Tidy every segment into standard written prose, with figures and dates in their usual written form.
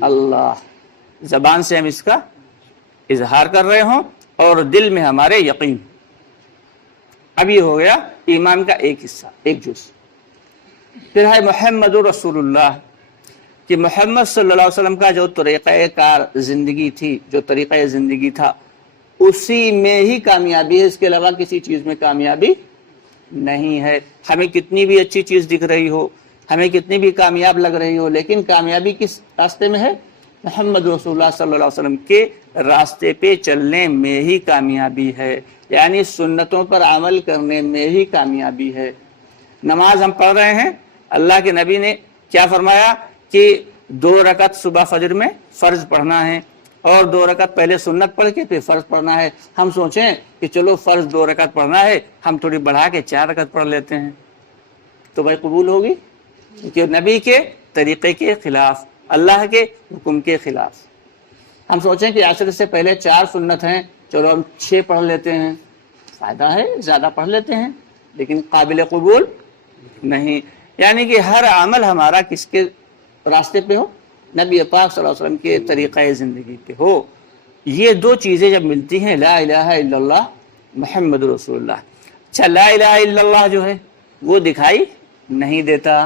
اللہ، زبان سے ہم اس کا اظہار کر رہے ہوں اور دل میں ہمارے یقین۔ اب یہ ہو گیا ایمان کا ایک حصہ، ایک جز۔ پھر ہے محمد رسول اللہ، کہ محمد صلی اللہ علیہ وسلم کا جو طریقہ کار زندگی تھی، جو طریقہ زندگی تھا، اسی میں ہی کامیابی ہے، اس کے علاوہ کسی چیز میں کامیابی نہیں ہے۔ ہمیں کتنی بھی اچھی چیز دکھ رہی ہو، ہمیں کتنی بھی کامیاب لگ رہی ہو، لیکن کامیابی کس راستے میں ہے؟ محمد رسول اللہ صلی اللہ علیہ وسلم کے راستے پہ چلنے میں ہی کامیابی ہے، یعنی سنتوں پر عمل کرنے میں ہی کامیابی ہے۔ نماز ہم پڑھ رہے ہیں، اللہ کے نبی نے کیا فرمایا کہ 2 رکعت صبح فجر میں فرض پڑھنا ہے اور 2 رکعت پہلے سنت پڑھ کے پھر فرض پڑھنا ہے۔ ہم سوچیں کہ چلو فرض 2 رکعت پڑھنا ہے، ہم تھوڑی بڑھا کے 4 رکعت پڑھ لیتے ہیں، تو بھائی قبول ہوگی؟ کہ نبی کے طریقے کے خلاف، اللہ کے حکم کے خلاف۔ ہم سوچیں کہ عصر سے پہلے 4 سنت ہیں، چلو ہم 6 پڑھ لیتے ہیں، فائدہ ہے، زیادہ پڑھ لیتے ہیں، لیکن قابل قبول نہیں۔ یعنی کہ ہر عمل ہمارا کس کے راستے پہ ہو؟ نبی پاک صلی اللہ علیہ وسلم کے طریقہ زندگی پہ ہو۔ یہ 2 چیزیں جب ملتی ہیں، لا الہ الا اللہ محمد رسول اللہ۔ اچھا، لا الہ الا اللہ جو ہے وہ دکھائی نہیں دیتا،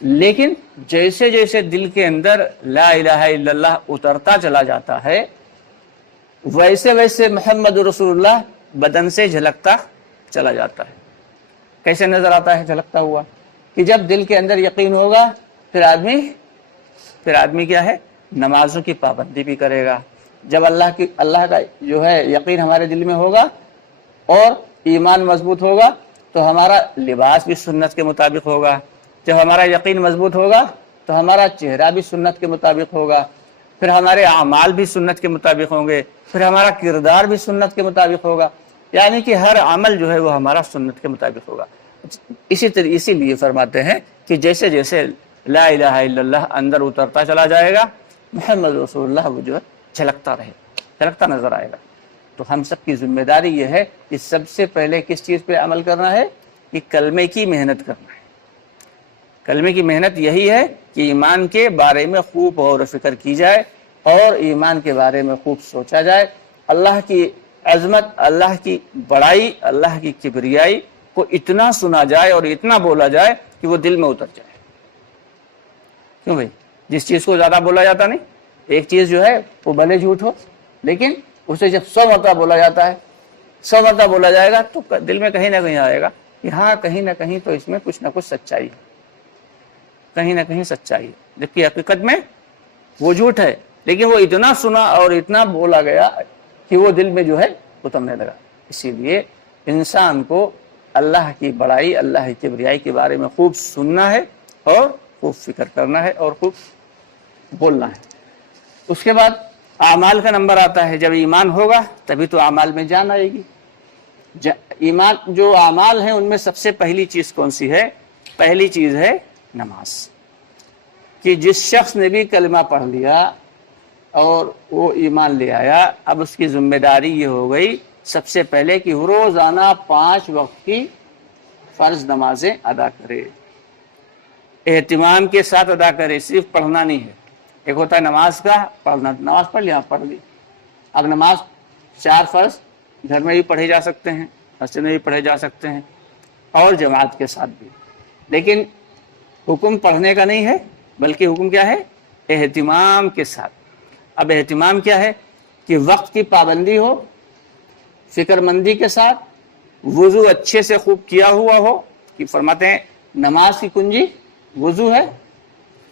لیکن جیسے جیسے دل کے اندر لا الہ الا اللہ اترتا چلا جاتا ہے، ویسے ویسے محمد رسول اللہ بدن سے جھلکتا چلا جاتا ہے۔ کیسے نظر آتا ہے جھلکتا ہوا؟ کہ جب دل کے اندر یقین ہوگا، پھر آدمی کیا ہے؟ نمازوں کی پابندی بھی کرے گا۔ جب اللہ کا جو ہے یقین ہمارے دل میں ہوگا اور ایمان مضبوط ہوگا تو ہمارا لباس بھی سنت کے مطابق ہوگا۔ جب ہمارا یقین مضبوط ہوگا تو ہمارا چہرہ بھی سنت کے مطابق ہوگا، پھر ہمارے اعمال بھی سنت کے مطابق ہوں گے، پھر ہمارا کردار بھی سنت کے مطابق ہوگا، یعنی کہ ہر عمل جو ہے وہ ہمارا سنت کے مطابق ہوگا۔ اسی لیے فرماتے ہیں کہ جیسے جیسے لا الہ الا اللہ اندر اترتا چلا جائے گا، محمد رسول اللہ وہ جو ہے جھلکتا نظر آئے گا۔ تو ہم سب کی ذمہ داری یہ ہے کہ سب سے پہلے کس چیز پہ عمل کرنا ہے؟ کہ کلمے کی محنت کرنا ہے۔ کلمے کی محنت یہی ہے کہ ایمان کے بارے میں خوب غور و فکر کی جائے اور ایمان کے بارے میں خوب سوچا جائے، اللہ کی عظمت، اللہ کی بڑائی، اللہ کی کبریائی کو اتنا سنا جائے اور اتنا بولا جائے کہ وہ دل میں اتر جائے۔ کیوں بھائی؟ جس چیز کو زیادہ بولا جاتا نہیں، ایک چیز جو ہے وہ بھلے جھوٹ ہو، لیکن اسے جب 100 مرتبہ بولا جاتا ہے، 100 مرتبہ بولا جائے گا تو دل میں کہیں نہ کہیں آئے گا کہ ہاں کہیں نہ کہیں تو اس میں کچھ نہ کچھ سچائی ہے، کہیں نہ کہیں سچائی ہے، جبکہ حقیقت میں وہ جھوٹ ہے، لیکن وہ اتنا سنا اور اتنا بولا گیا کہ وہ دل میں جو ہے اترنے لگا۔ اسی لیے انسان کو اللہ کی بڑائی، اللہ کی کبریائی کے بارے میں خوب سننا ہے اور خوب فکر کرنا ہے اور خوب بولنا ہے۔ اس کے بعد اعمال کا نمبر آتا ہے۔ جب ایمان ہوگا تبھی تو اعمال میں جان آئے گی۔ ایمان جو اعمال ہیں ان میں سب سے پہلی چیز کون سی ہے؟ پہلی چیز ہے نماز۔ کہ جس شخص نے بھی کلمہ پڑھ لیا اور وہ ایمان لے آیا، اب اس کی ذمہ داری یہ ہو گئی سب سے پہلے کہ روزانہ 5 وقت کی فرض نمازیں ادا کرے، اہتمام کے ساتھ ادا کرے، صرف پڑھنا نہیں ہے۔ ایک ہوتا ہے نماز کا پڑھنا، نماز پڑھ لیا، پڑھ لی۔ اب نماز 4 فرض گھر میں بھی پڑھے جا سکتے ہیں، مسجد میں بھی پڑھے جا سکتے ہیں اور جماعت کے ساتھ بھی، لیکن حکم پڑھنے کا نہیں ہے، بلکہ حکم کیا ہے؟ اہتمام کے ساتھ۔ اب اہتمام کیا ہے؟ کہ وقت کی پابندی ہو، فکر مندی کے ساتھ، وضو اچھے سے خوب کیا ہوا ہو، کہ فرماتے ہیں نماز کی کنجی وضو ہے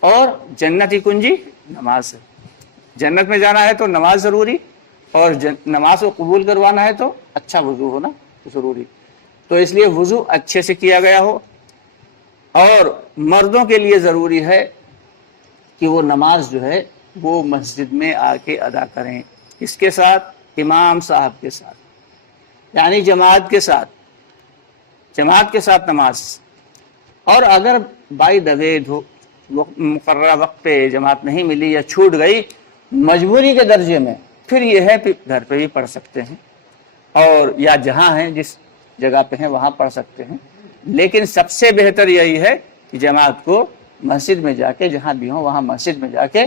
اور جنت کی کنجی نماز ہے۔ جنت میں جانا ہے تو نماز ضروری، اور نماز کو قبول کروانا ہے تو اچھا وضو ہونا ضروری۔ تو اس لیے وضو اچھے سے کیا گیا ہو، اور مردوں کے لیے ضروری ہے کہ وہ نماز جو ہے وہ مسجد میں آ کے ادا کریں۔ اس کے ساتھ امام صاحب کے ساتھ، یعنی جماعت کے ساتھ نماز۔ اور اگر بائی دا وے مقررہ وقت پہ جماعت نہیں ملی یا چھوٹ گئی مجبوری کے درجے میں، پھر یہ ہے کہ گھر پہ بھی پڑھ سکتے ہیں، اور یا جہاں ہیں جس جگہ پہ ہیں وہاں پڑھ سکتے ہیں، لیکن سب سے بہتر یہی ہے کہ جماعت کو مسجد میں جا کے، جہاں بھی ہوں وہاں مسجد میں جا کے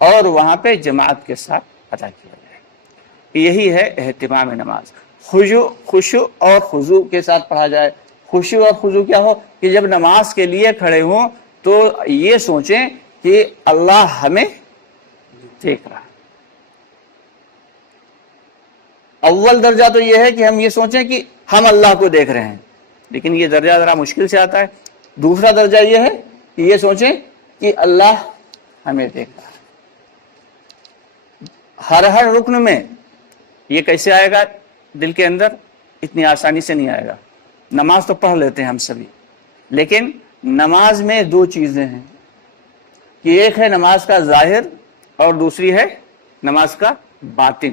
اور وہاں پہ جماعت کے ساتھ ادا کیا جائے۔ یہی ہے اہتمام نماز۔ خشوع اور خضوع کے ساتھ پڑھا جائے۔ خشوع اور خضوع کیا ہو کہ جب نماز کے لیے کھڑے ہوں تو یہ سوچیں کہ اللہ ہمیں دیکھ رہا ہے۔ اول درجہ تو یہ ہے کہ ہم یہ سوچیں کہ ہم اللہ کو دیکھ رہے ہیں، لیکن یہ درجہ ذرا مشکل سے آتا ہے۔ دوسرا درجہ یہ ہے کہ یہ سوچیں کہ اللہ ہمیں دیکھ رہا ہے۔ ہر رکن میں یہ کیسے آئے گا دل کے اندر؟ اتنی آسانی سے نہیں آئے گا۔ نماز تو پڑھ لیتے ہیں ہم سبھی، لیکن نماز میں دو چیزیں ہیں کہ ایک ہے نماز کا ظاہر اور دوسری ہے نماز کا باطن۔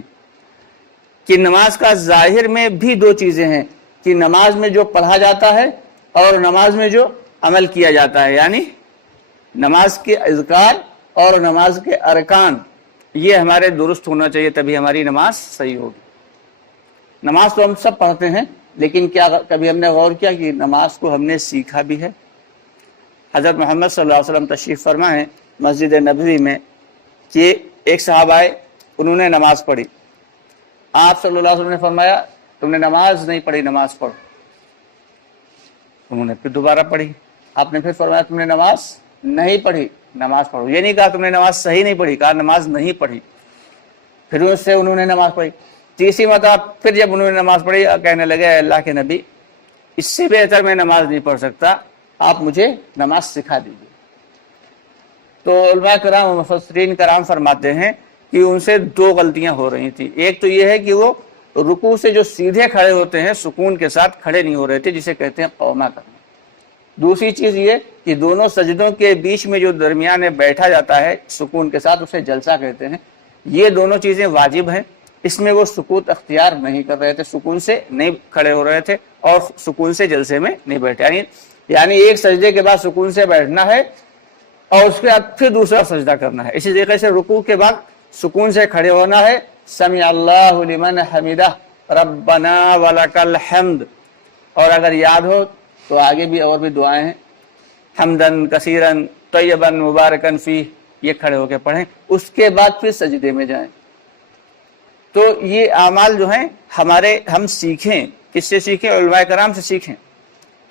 کہ نماز کا ظاہر میں بھی دو چیزیں ہیں کہ نماز میں جو پڑھا جاتا ہے اور نماز میں جو عمل کیا جاتا ہے، یعنی نماز کے اذکار اور نماز کے ارکان، یہ ہمارے درست ہونا چاہیے، تبھی ہماری نماز صحیح ہوگی۔ نماز تو ہم سب پڑھتے ہیں، لیکن کیا کبھی ہم نے غور کیا کہ نماز کو ہم نے سیکھا بھی ہے؟ حضرت محمد صلی اللہ علیہ وسلم تشریف فرما ہے مسجد نبوی میں کہ ایک صحابہ آئے، انہوں نے نماز پڑھی۔ آپ صلی اللہ علیہ وسلم نے فرمایا تم نے نماز نہیں پڑھی، نماز پڑھو۔ انہوں نے پھر دوبارہ پڑھی۔ آپ نے پھر فرمایا تم نے نماز نہیں پڑھی، نماز پڑھو۔ یہ نہیں کہا تم نے نماز صحیح نہیں پڑھی، کہا نماز نہیں پڑھی۔ پھر اس سے انہوں نے نماز پڑھی۔ تیسری مرتبہ پھر جب انہوں نے نماز پڑھی، کہنے لگے اے اللہ کے نبی، اس سے بہتر میں نماز نہیں پڑھ سکتا، آپ مجھے نماز سکھا دیجیے۔ تو علماء کرام و مفسرین کرام فرماتے ہیں کہ ان سے دو غلطیاں ہو رہی تھیں۔ ایک تو یہ ہے کہ وہ رکوع سے جو سیدھے کھڑے ہوتے ہیں سکون کے ساتھ کھڑے نہیں ہو رہے تھے، جسے کہتے ہیں قومہ کرنا۔ دوسری چیز یہ کہ دونوں سجدوں کے بیچ میں جو درمیان میں بیٹھا جاتا ہے سکون کے ساتھ، اسے جلسہ کہتے ہیں۔ یہ دونوں چیزیں واجب ہیں، اس میں وہ سکوت اختیار نہیں کر رہے تھے، سکون سے نہیں کھڑے ہو رہے تھے اور سکون سے جلسے میں نہیں بیٹھے۔ یعنی ایک سجدے کے بعد سکون سے بیٹھنا ہے اور اس کے بعد پھر دوسرا سجدہ کرنا ہے۔ اسی طریقے سے رکوع کے بعد سکون سے کھڑے ہونا ہے، سمع اللہ لمن حمدہ ربنا ولک الحمد، اور اگر یاد ہو تو آگے بھی اور بھی دعائیں ہیں، حمدن کثیرن طیبن مبارکن فیہ، یہ کھڑے ہو کے پڑھیں۔ اس کے بعد پھر سجدے میں جائیں۔ تو یہ اعمال جو ہیں ہم سیکھیں۔ کس سے سیکھیں؟ علماء کرام سے سیکھیں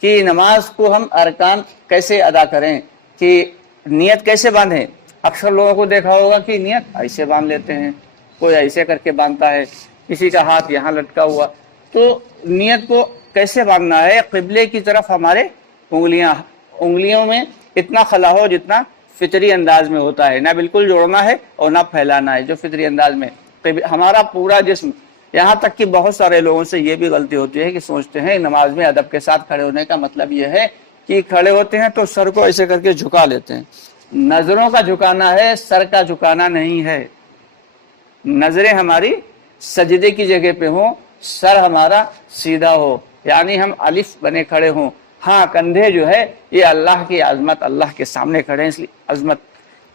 کہ نماز کو ہم ارکان کیسے ادا کریں، کہ نیت کیسے باندھیں۔ اکثر لوگوں کو دیکھا ہوگا کہ نیت ایسے باندھ لیتے ہیں، کوئی ایسے کر کے باندھتا ہے، کسی کا ہاتھ یہاں لٹکا ہوا۔ تو نیت کو کیسے باندھنا ہے؟ قبلے کی طرف ہمارے انگلیوں میں اتنا خلا ہو جتنا فطری انداز میں ہوتا ہے، نہ بالکل جوڑنا ہے اور نہ پھیلانا ہے، جو فطری انداز میں ہمارا پورا جسم۔ یہاں تک کہ بہت سارے لوگوں سے یہ بھی غلطی ہوتی ہے کہ سوچتے ہیں نماز میں ادب کے ساتھ کھڑے ہونے کا مطلب یہ ہے کہ کھڑے ہوتے ہیں تو سر کو ایسے کر کے جھکا لیتے ہیں۔ نظروں کا جھکانا ہے، سر کا جھکانا نہیں ہے۔ نظریں ہماری سجدے کی جگہ پہ ہوں، سر ہمارا سیدھا ہو، یعنی ہم الف بنے کھڑے ہوں۔ ہاں، کندھے جو ہے یہ اللہ کی عظمت، اللہ کے سامنے کھڑے ہیں، اس لیے عظمت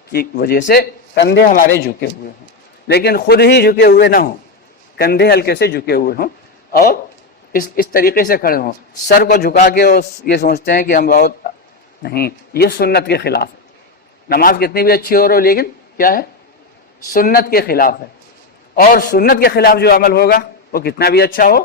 کی وجہ سے کندھے ہمارے جھکے ہوئے ہوں، لیکن خود ہی جھکے ہوئے نہ ہوں، کندھے ہلکے سے جھکے ہوئے ہوں اور اس طریقے سے کھڑے ہوں۔ سر کو جھکا کے یہ سوچتے ہیں کہ ہم بہت نہیں، یہ سنت کے خلاف ہے۔ نماز کتنی بھی اچھی ہو رہی، لیکن کیا ہے؟ سنت کے خلاف ہے۔ اور سنت کے خلاف جو عمل ہوگا وہ کتنا بھی اچھا ہو